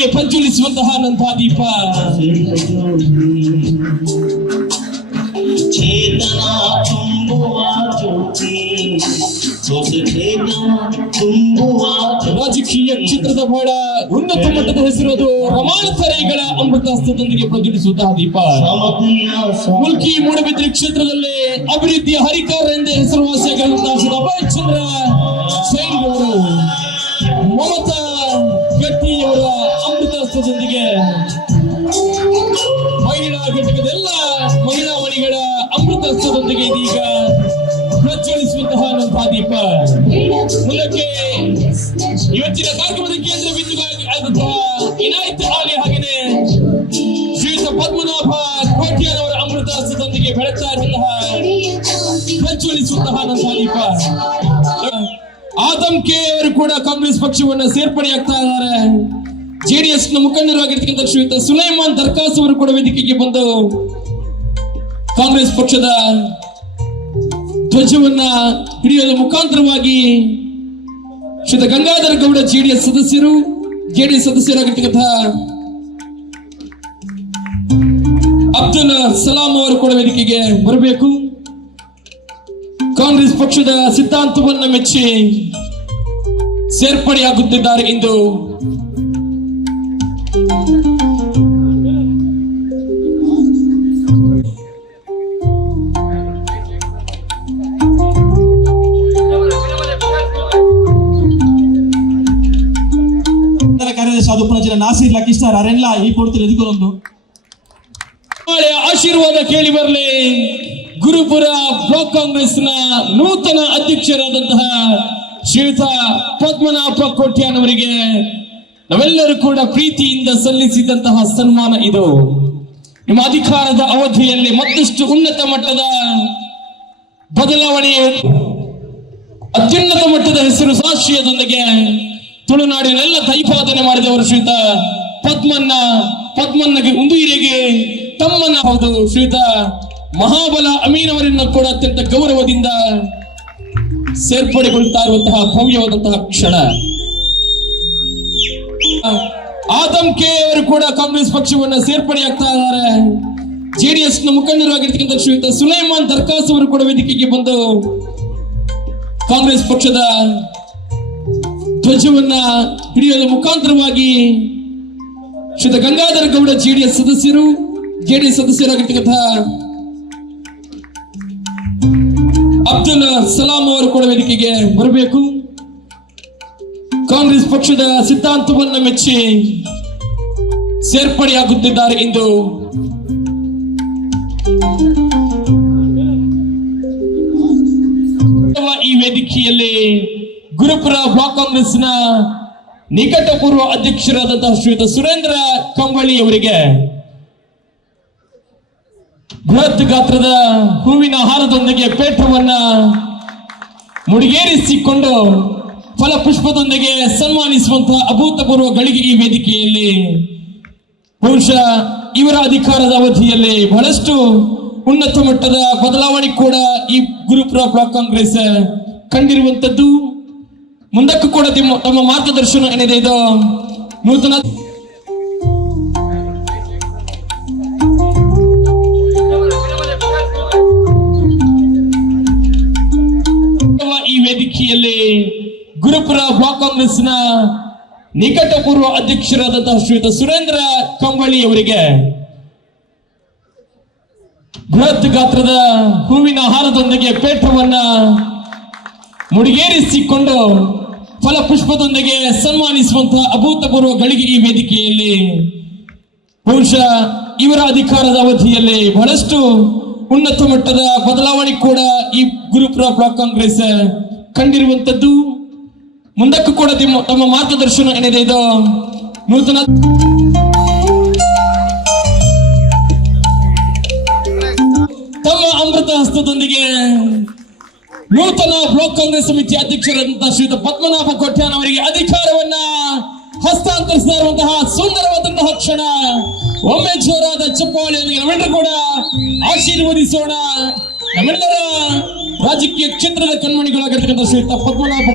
ಅವರಿಗೆ ಪ್ರಜ್ವಲಿಸುವಂತಹ ನಂತಹ ದೀಪ. ಚೇತನ ತುಂಬುವ ಜ್ಯೋತಿ ರಾಜಕೀಯ ಕ್ಷೇತ್ರದ ಬಹಳ ಉನ್ನತ ಮಟ್ಟದ ಹೆಸರು ರಮಾಂತರಿಗಳ ಅಮೃತಾಸ್ತ್ರದೊಂದಿಗೆ ಪ್ರಜ್ವಲಿಸುವಂತಹ ದೀಪ. ಮುಲ್ಕಿ ಮೂಡಬಿದ್ರಿ ಕ್ಷೇತ್ರದಲ್ಲಿ ಅಭಿವೃದ್ಧಿಯ ಹರಿಕಾರ ಎಂದೇ ಹೆಸರುವಾಸಿಯಾಗಿರುವಂತಹ ಅಭಯ್ ಚಂದ್ರ ಸೈನ್ ಅವರು ಮಮತಾ ಎಲ್ಲ ಮಹಿಳಾ ಮಣಿಗಳ ಅಮೃತಾಸ್ತದೊಂದಿಗೆ ಇದೀಗ ಪ್ರಜ್ವಲಿಸುವಂತಹ ನಮ್ಮ ದೀಪ. ಮುಂದಕ್ಕೆ ಇವತ್ತಿನ ಕಾರ್ಯಕ್ರಮದ ಕೇಂದ್ರ ಬಿಂದುವಾಗಿ ಆದಂತಹ ಇನಾಯಿತ ಆಲಿ ಹಾಗೆಯೇ ಶ್ರೀಯುತ ಪದ್ಮನಾಭ ಕೋಟ್ಯಾನವರ ಅಮೃತಾಸ್ತದೊಂದಿಗೆ ಬೆಳಗ್ತಾ ಇರುವಂತಹ ಪ್ರಜ್ವಲಿಸುವಂತಹ ನಮ್ಮ ದೀಪ. ಆದಂ ಕೆ ಅವರು ಕೂಡ ಕಾಂಗ್ರೆಸ್ ಪಕ್ಷವನ್ನ ಸೇರ್ಪಡೆಯಾಗ್ತಾ ಇದ್ದಾರೆ. ಜೆಡಿಎಸ್ನ ಮುಖಂಡರಾಗಿರ್ತಕ್ಕಂಥ ಶ್ರೀಯುತ ಸುಲೈಮಾನ್ ದರ್ಕಾಸ್ ಅವರು ಕೂಡ ವೇದಿಕೆಗೆ ಬಂದು ಕಾಂಗ್ರೆಸ್ ಪಕ್ಷದ ಧ್ವಜವನ್ನ ಹಿಡಿಯಲು ಮುಖಾಂತರವಾಗಿ ಶ್ರೀತ ಗಂಗಾಧರ ಗೌಡ ಜೆಡಿಎಸ್ ಸದಸ್ಯರು, ಜೆಡಿಎಸ್ ಸದಸ್ಯರಾಗಿರ್ತಕ್ಕಂಥ ಅಬ್ದುಲ್ ಸಲಾಂ ಅವರು ಕೂಡ ವೇದಿಕೆಗೆ ಬರಬೇಕು. ಕಾಂಗ್ರೆಸ್ ಪಕ್ಷದ ಸಿದ್ಧಾಂತವನ್ನ ಮೆಚ್ಚಿ ಸೇರ್ಪಡೆಯಾಗುತ್ತಿದ್ದಾರೆ ಎಂದು ಪ್ರಧಾನ ಕಾರ್ಯದರ್ಶಿ ಆದ ನಾಸೀರ್ ಲಕಿಸ್ಟಾರ್ ಅವರೆಲ್ಲ ಈ ಕೊಡ್ತೀರಿ ಎದುಕೊಂದು ಆಶೀರ್ವಾದ ಕೇಳಿ ಬರಲಿ. ಗುರುಪುರ ಬ್ಲಾಕ್ ಕಾಂಗ್ರೆಸ್ನ ನೂತನ ಅಧ್ಯಕ್ಷರಾದಂತಹ ಶ್ರೀಯುತ ಪದ್ಮನಾಭ ಕೋಟ್ಯಾನವರಿಗೆ ನಾವೆಲ್ಲರೂ ಕೂಡ ಪ್ರೀತಿಯಿಂದ ಸಲ್ಲಿಸಿದಂತಹ ಸನ್ಮಾನ ಇದು. ನಿಮ್ಮ ಅಧಿಕಾರದ ಅವಧಿಯಲ್ಲಿ ಮತ್ತಷ್ಟು ಉನ್ನತ ಮಟ್ಟದ ಬದಲಾವಣೆ ಅತ್ಯುನ್ನತ ಮಟ್ಟದ ಹೆಸರು ಸಾಕ್ಷ್ಯದೊಂದಿಗೆ ತುಳುನಾಡಿನೆಲ್ಲ ದೈಪಾದನೆ ಮಾಡಿದವರು ಶ್ರೀತ ಪದ್ಮನ್ನ, ಪದ್ಮನ್ನಗೆ ಉಂದುಯಿರಿಗೆ, ತಮ್ಮನ್ನ ಹೌದು ಶ್ರೀತ ಮಹಾಬಲ ಅವರನ್ನ ಕೂಡ ಅತ್ಯಂತ ಗೌರವದಿಂದ ಸೇರ್ಪಡೆಗೊಳ್ತಾ ಇರುವಂತಹ ಭವ್ಯವಾದಂತಹ ಕ್ಷಣ. ಆದಮ್ ಕೆ ಅವರು ಕೂಡ ಕಾಂಗ್ರೆಸ್ ಪಕ್ಷವನ್ನ ಸೇರ್ಪಡೆ ಆಗ್ತಾ ಇದ್ದಾರೆ. ಜೆಡಿಎಸ್ನ ಮುಖಂಡರಾಗಿರ್ತಕ್ಕಂಥ ಶ್ರೀಯುತ ಸುಲೈಮಾನ್ ದರ್ಕಾಸ್ ಅವರು ಕೂಡ ವೇದಿಕೆಗೆ ಬಂದು ಕಾಂಗ್ರೆಸ್ ಪಕ್ಷದ ಧ್ವಜವನ್ನ ಹಿಡಿಯೋದ್ರ ಮುಖಾಂತರವಾಗಿ ಶ್ರೀ ಗಂಗಾಧರ ಗೌಡ ಜೆಡಿಎಸ್ ಸದಸ್ಯರು, ಜೆಡಿಎಸ್ ಸದಸ್ಯರಾಗಿರ್ತಕ್ಕಂತಹ ಅಬ್ದುಲ್ ಸಲಾಂ ಅವರು ಕೂಡ ವೇದಿಕೆಗೆ ಬರಬೇಕು. ಕಾಂಗ್ರೆಸ್ ಪಕ್ಷದ ಸಿದ್ಧಾಂತವನ್ನ ಮೆಚ್ಚಿ ಸೇರ್ಪಡೆಯಾಗುತ್ತಿದ್ದಾರೆ ಎಂದು ಈ ವೇದಿಕೆಯಲ್ಲಿ ಗುರುಪುರ ಬ್ಲಾಕ್ ಕಾಂಗ್ರೆಸ್ನ ನಿಕಟಪೂರ್ವ ಅಧ್ಯಕ್ಷರಾದಂತಹ ಶ್ರೀಯುತ ಸುರೇಂದ್ರ ಕಂಬಳಿ ಅವರಿಗೆ ಬೃಹತ್ ಗಾತ್ರದ ಹೂವಿನ ಹಾರದೊಂದಿಗೆ ಪೇಟವನ್ನ ಮುಡಿಗೇರಿಸಿಕೊಂಡು ಫಲಪುಷ್ಪದೊಂದಿಗೆ ಸನ್ಮಾನಿಸುವಂತಹ ಅಭೂತಪೂರ್ವ ಗಳಿಗೆ ಈ ವೇದಿಕೆಯಲ್ಲಿ ಬಹುಶಃ ಇವರ ಅಧಿಕಾರದ ಅವಧಿಯಲ್ಲಿ ಬಹಳಷ್ಟು ಉನ್ನತ ಮಟ್ಟದ ಬದಲಾವಣೆ ಕೂಡ ಈ ಗುರುಪುರ ಬ್ಲಾಕ್ ಕಾಂಗ್ರೆಸ್ ಕಂಡಿರುವಂತದ್ದು. ಮುಂದಕ್ಕೂ ಕೂಡ ತಿಮ್ಮ- ಮಾರ್ಗದರ್ಶನ ಏನಿದೆ ಇದು? ನೂತನ ಈ ವೇದಿಕೆಯಲ್ಲಿ ಗುರುಪುರ ಬ್ಲಾಕ್ ಕಾಂಗ್ರೆಸ್ನ ನಿಕಟಪೂರ್ವ ಅಧ್ಯಕ್ಷರಾದಂತಹ ಶ್ರೀಯುತ ಸುರೇಂದ್ರ ಕಂಬಳಿ ಅವರಿಗೆ ಬೃಹತ್ ಗಾತ್ರದ ಹೂವಿನ ಹಾರದೊಂದಿಗೆ ಪೇಟವನ್ನ ಮುಡಿಗೇರಿಸಿಕೊಂಡು ಫಲಪುಷ್ಪದೊಂದಿಗೆ ಸನ್ಮಾನಿಸುವಂತಹ ಅಭೂತಪೂರ್ವ ಗಳಿಗೆ ಈ ವೇದಿಕೆಯಲ್ಲಿ. ಬಹುಶಃ ಇವರ ಅಧಿಕಾರದ ಅವಧಿಯಲ್ಲಿ ಬಹಳಷ್ಟು ಉನ್ನತ ಮಟ್ಟದ ಬದಲಾವಣೆ ಕೂಡ ಈ ಗುರುಪುರ ಬ್ಲಾಕ್ ಕಾಂಗ್ರೆಸ್ ಕಂಡಿರುವಂತದ್ದು. ಮುಂದಕ್ಕೂ ಕೂಡ ತಿಮ್ಮ- ಮಾರ್ಗದರ್ಶನ ಏನಿದೆ ಇದು? ನೂತನ ತಮ್ಮ ಅಮೃತ ಹಸ್ತದೊಂದಿಗೆ ನೂತನ ಬ್ಲಾಕ್ ಕಾಂಗ್ರೆಸ್ ಸಮಿತಿ ಅಧ್ಯಕ್ಷರಾದಂತಹ ಶ್ರೀಯುತ ಪದ್ಮನಾಭ ಕೊಟ್ಯಾನ್ ಅವರಿಗೆ ಅಧಿಕಾರವನ್ನ ಹಸ್ತಾಂತರಿಸ್ತಾ ಇರುವಂತಹ ಸುಂದರವಾದಂತಹ ಕ್ಷಣ. ಒಮ್ಮೆ ಜೋರಾದ ಚಪ್ಪಾಳಿಯೊಂದಿಗೆ ನಾವೆಲ್ಲರೂ ಕೂಡ ಆಶೀರ್ವದಿಸೋಣ. ನಮ್ಮೆಲ್ಲರ ರಾಜಕೀಯ ಕ್ಷೇತ್ರದ ಕಣ್ಮಣಿಗಳಾಗಿರ್ತಕ್ಕಂಥ ಶ್ರೀಯುತ ಪದ್ಮನಾಭ